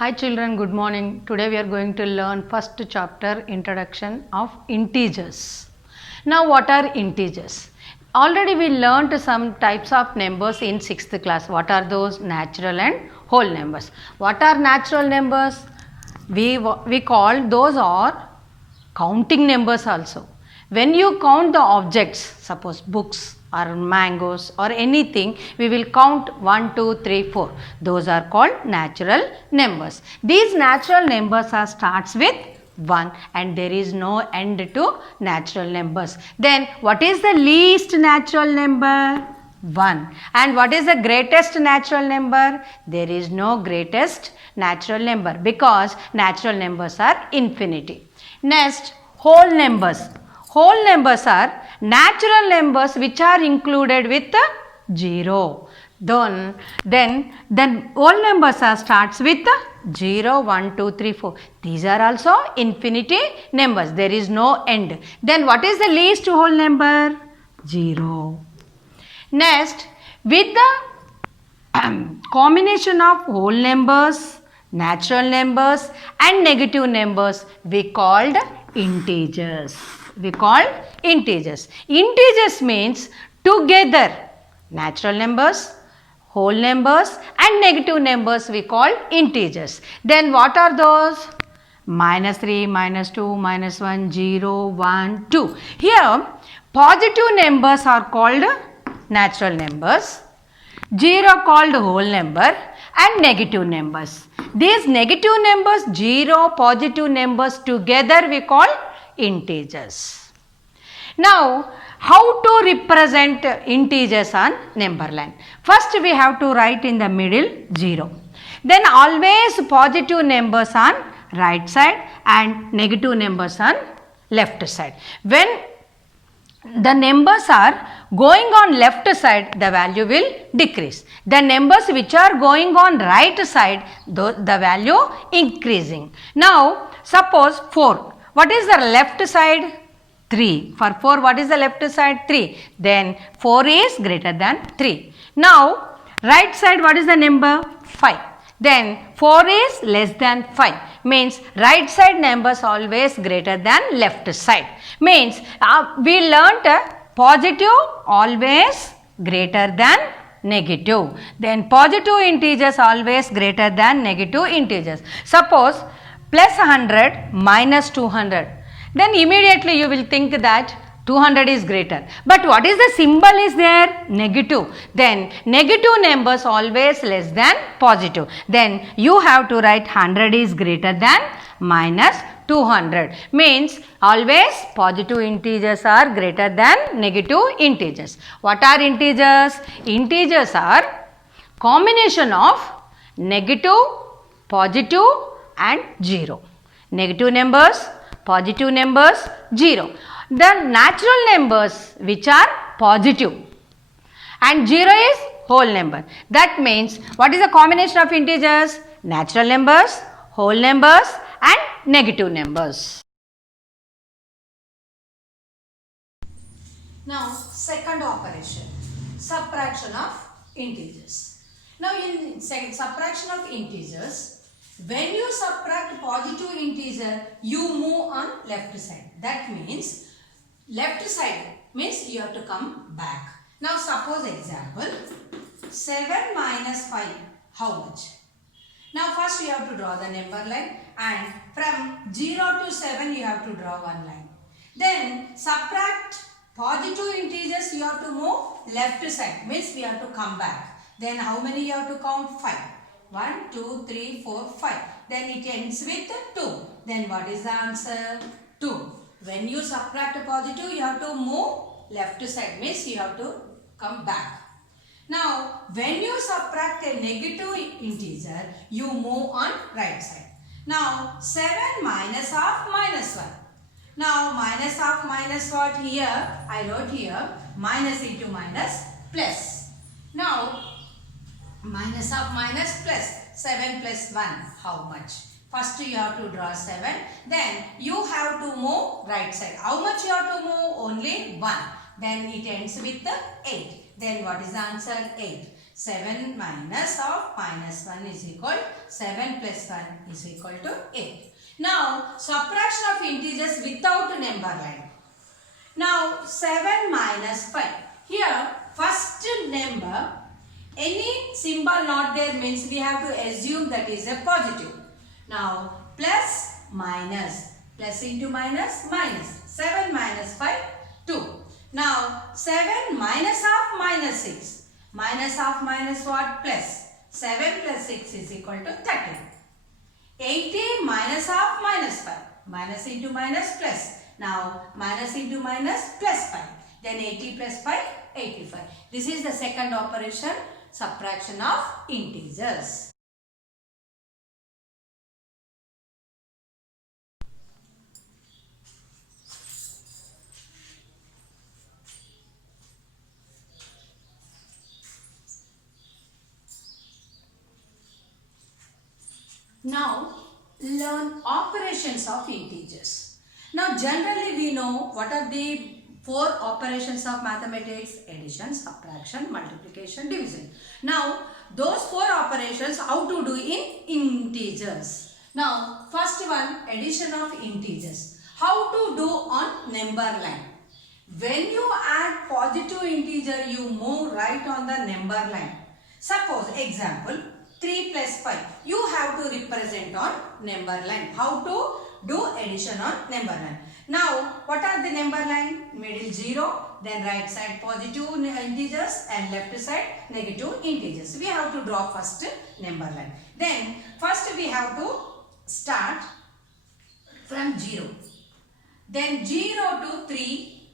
Hi children, good morning. Today we are going to learn first chapter, Introduction of Integers. Now what are integers? Already we learned some types of numbers in 6th class. What are those? Natural and whole numbers. What are natural numbers? We call those are counting numbers also. When you count the objects, suppose books or mangoes or anything, we will count 1, 2, 3, 4. Those are called natural numbers. These natural numbers are starts with 1 and there is no end to natural numbers. Then what is the least natural number? 1. And what is the greatest natural number? There is no greatest natural number because natural numbers are infinity. Next, whole numbers. Whole numbers are natural numbers which are included with 0. Then whole numbers are starts with 0, 1, 2, 3, 4. These are also infinity numbers. There is no end. Then what is the least whole number? 0. Next, with the combination of whole numbers, natural numbers and negative numbers, we called integers. Integers means together natural numbers, whole numbers and negative numbers we call integers. Then what are those? -3, -2, -1, 0, 1, 2. Here positive numbers are called natural numbers, 0 called whole number and negative numbers. These negative numbers, 0, positive numbers together we call integers. Now, how to represent integers on number line? First we have to write in the middle 0. Then always positive numbers on right side and negative numbers on left side. When the numbers are going on left side, the value will decrease. The numbers which are going on right side, the value increasing. Now, suppose 4. What is the left side? 3. For 4, what is the left side? 3. Then 4 is greater than 3. Now, right side, what is the number? 5. Then 4 is less than 5. Means right side numbers always greater than left side. Means we learnt positive always greater than negative. Then positive integers always greater than negative integers. Suppose plus 100 minus 200. Then immediately you will think that 200 is greater. But what is the symbol is there? Negative. Then negative numbers always less than positive. Then you have to write 100 is greater than minus 200. Means always positive integers are greater than negative integers. What are integers? Integers are combination of negative, positive and 0. Negative numbers, positive numbers, 0. The natural numbers which are positive and 0 is whole number. That means what is the combination of integers? Natural numbers, whole numbers and negative numbers. Now second operation, subtraction of integers. Now in subtraction of integers, when you subtract positive integer, you move on left side. That means left side means you have to come back. Now suppose example 7 minus 5, how much? Now first you have to draw the number line and from 0 to 7 you have to draw one line. Then subtract positive integers, you have to move left side means we have to come back. Then how many you have to count? 5. 1, 2, 3, 4, 5. Then it ends with 2. Then what is the answer? 2. When you subtract a positive, you have to move left side. Means you have to come back. Now, when you subtract a negative integer, you move on right side. Now, 7 minus half minus 1. Now, minus half minus what here? I wrote here minus into minus plus. Now, minus half minus plus 7 plus 1, how much? First you have to draw 7, then you have to move right side. How much you have to move? Only 1. Then it ends with the 8. Then what is the answer? 8. 7 minus of minus 1 is equal 7 plus 1 is equal to 8. Now subtraction of integers without number line. Now 7 minus 5. Here first number, any symbol not there means we have to assume that is a positive. Now plus minus, plus into minus, minus. 7 minus 5, 2. Now 7 minus half minus 6. Minus half minus what? Plus. 7 plus 6 is equal to 30. 80 minus half minus 5. Minus into minus plus. Now minus into minus plus 5. Then 80 plus 5, 85. This is the second operation, subtraction of integers. Now learn operations of integers. Now generally we know what are the 4 operations of mathematics: addition, subtraction, multiplication, division. Now those 4 operations how to do in integers. Now first one, addition of integers. How to do on number line. When you add positive integer, you move right on the number line. Suppose example 3 plus 5. You have to represent on number line. How to do addition on number line. Now, what are the number line? Middle 0, then right side positive integers and left side negative integers. We have to draw first number line. Then, first we have to start from 0. Then 0 to 3.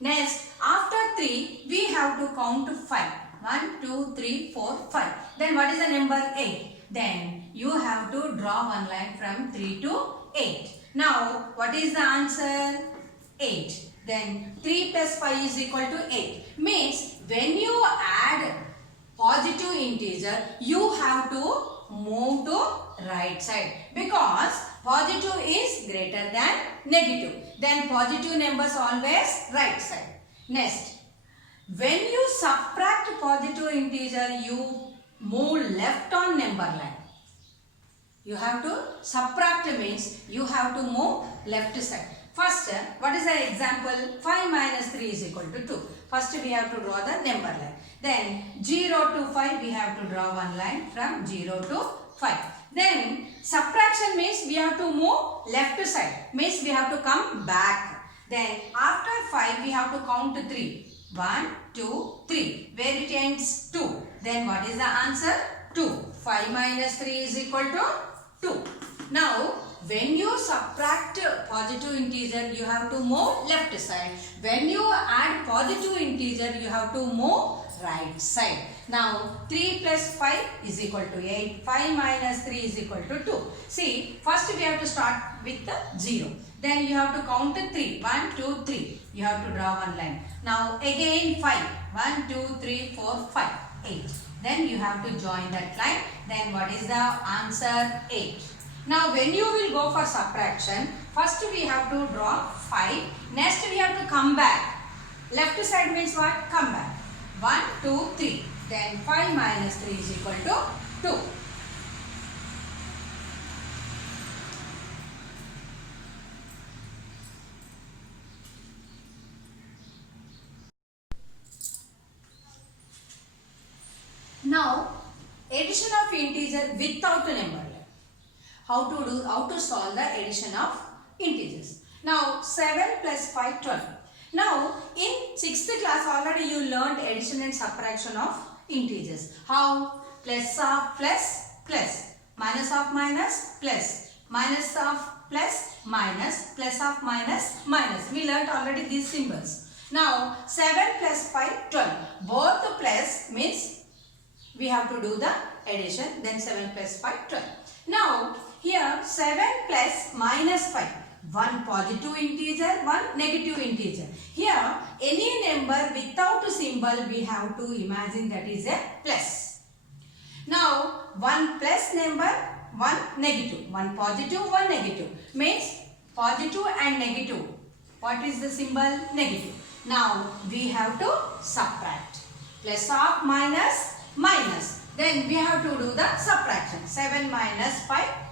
Next, after 3, we have to count 5. 1, 2, 3, 4, 5. Then what is the number? 8. Then you have to draw one line from 3 to 8. Now what is the answer? 8. Then 3 plus 5 is equal to 8. Means when you add positive integer, you have to move to right side. Because positive is greater than negative. Then positive numbers always right side. Next. When you subtract positive integer, you move left on number line. You have to subtract means you have to move left side. First, what is the example? 5 minus 3 is equal to 2. First we have to draw the number line. Then 0 to 5 we have to draw one line from 0 to 5. Then subtraction means we have to move left side. Means we have to come back. Then after 5 we have to count 3. 1, 2, 3. Where it ends? 2. Then what is the answer? 2. 5 minus 3 is equal to 2. Now, when you subtract positive integer, you have to move left side. When you add positive integer, you have to move right side. Now, 3 plus 5 is equal to 8. 5 minus 3 is equal to 2. See, first we have to start with the 0. Then you have to count 3. 1, 2, 3. You have to draw one line. Now again 5. 1, 2, 3, 4, 5, 8. Then you have to join that line. Then what is the answer? 8. Now when you will go for subtraction, first we have to draw 5. Next we have to come back. Left side means what? Come back. 1, 2, 3. Then 5 minus 3 is equal to 2. Now, addition of integer without a number line. How to solve the addition of integers. Now, 7 plus 5, 12. Now, in 6th class already you learned addition and subtraction of integers. How? Plus of plus, plus. Minus of minus, plus. Minus of plus, minus. Plus of minus, minus. We learned already these symbols. Now, 7 plus 5, 12. Both plus means we have to do the addition. Then 7 plus 5, 12. Now, here 7 plus minus 5. One positive integer, one negative integer. Here, any number without a symbol, we have to imagine that is a plus. Now, one plus number, one negative. One positive, one negative. Means positive and negative. What is the symbol? Negative. Now, we have to subtract. Plus of minus minus. Then we have to do the subtraction. 7 minus 5